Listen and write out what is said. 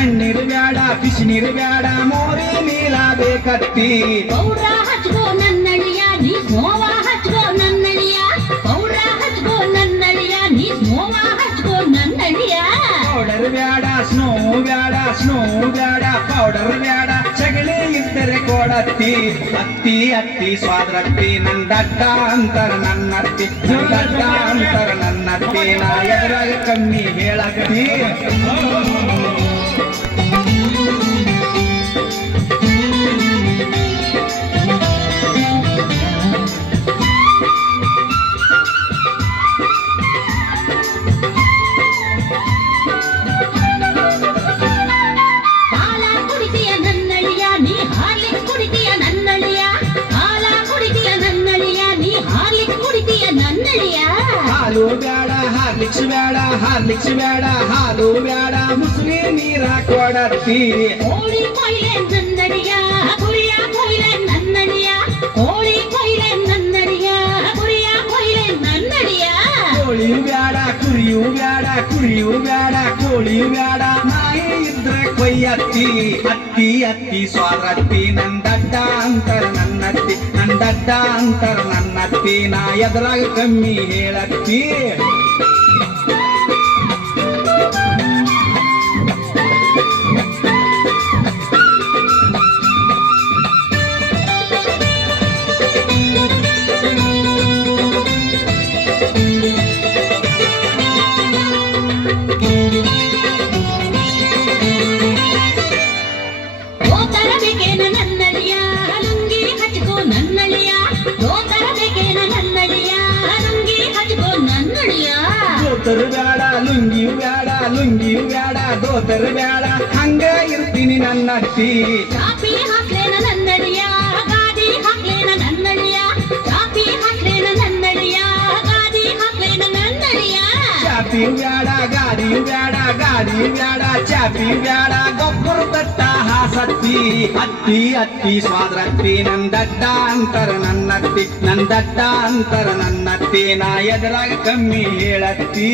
ತಣ್ಣೀರು ಬ್ಯಾಡ ಬಿಸಿನೀರು ಬ್ಯಾಡ ಮೋರಿ ನೀರ ಬೇಕತ್ತಿ ಪೌಡ್ರ ಹಚ್ಕೋ ನನ್ನಳಿಯ ನೀ ಸ್ನೋವ ಹಚ್ಕೋ ನನ್ನಳಿಯ ಪೌಡ್ರ ಹಚ್ಕೋ ನನ್ನಳಿಯ ನೀ ಸ್ನೋವ ಹಚ್ಕೋ ನನ್ನಳಿಯ ಪೌಡರ್ ಬ್ಯಾಡ ಸ್ನೋ ಬ್ಯಾಡ ಪೌಡರ್ ಬ್ಯಾಡ ಚಗಳಿ ಇದ್ದರೆ ಕೊಡತ್ತಿ ಅತ್ತಿ ಅತ್ತಿ ಸ್ವಾದ್ರತ್ತಿ ನಂದಡ್ಡ ಅಂತರ ನನ್ನತ್ತಿ ನಂದಡ್ಡ ಅಂತರ ನನ್ನತ್ತಿ ನಾ ಎದುರಾಗ ಕಮ್ಮಿ ಹೇಳತ್ತಿ ಹಾಲು ಬ್ಯಾಡ ಹಾರ್ಲಿಕ್ಸ್ ಬ್ಯಾಡ ಹಾಲು ಬ್ಯಾಡ ಮುಸ್ಲಿ ನೀರ ಕೊಡತ್ತಿ ಕೋಳಿ ಕೊಯ್ಲೆ ನನ್ನಡಿಯ ಕುರಿಯ ಕೊಯ್ಲೆ ನನ್ನಡಿಯ ಕೋಳಿ ಕೊಯ್ಲೆ ನನ್ನಡಿಯ ಕುರಿಯ ಕೊಯ್ಲೆ ನನ್ನಡಿಯ ಕೋಳಿಯು ಬ್ಯಾಡ ಕುರಿಯು ಬ್ಯಾಡ ಕೋಳಿಯು ಬ್ಯಾಡ ನಾಯಿ ಇದ್ರೆ ಕೊಯ್ಯತ್ತಿ ಅತ್ತಿ ಅತ್ತಿ ಸ್ವಾರತ್ತಿ ನಂದಡ್ಡ ಅಂತರ ನನ್ನತ್ತಿ ನಂದಡ್ಡ ಅಂತರ ನನ್ನತ್ತಿ ನಾ ಎದುರಾಗ ಕಮ್ಮಿ ಹೇಳತ್ತಿ ಲುಂಗಿಯು ಬ್ಯಾಡ ದೋತರ ಬ್ಯಾಡ ಹಂಗ ಇರ್ತೀನಿ ನನ್ನತ್ತಿ ಚಾಪಿ ಹಾಕ್ಲೇನ ನನ್ನಡಿಯ ಗಾದಿ ಹಾಕ್ಲೇನ ನನ್ನಡಿಯ ಚಾಪಿ ಹಾಕ್ಲೇನ ನನ್ನಡಿಯ ಗಾದಿ ಹಾಕ್ಲೇನ ನನ್ನಡಿಯ ಚಾಪಿಯು ಬ್ಯಾಡ ಗಾಡಿಯು ಬ್ಯಾಡ ಚಾಪಿಯು ಬ್ಯಾಡ ಗೊಬ್ಬರ ತಟ್ಟ ಹಾಸತ್ತಿ ಅತ್ತಿ ಅತ್ತಿ ಸ್ವಾದ್ರತ್ತಿ ನಂದಡ್ಡ ಅಂತರ ನನ್ನತ್ತಿ ನಂದಡ್ಡ ಅಂತರ ನನ್ನತ್ತಿ ನಾ ಎದುರಾಗ ಕಮ್ಮಿ ಹೇಳತ್ತಿ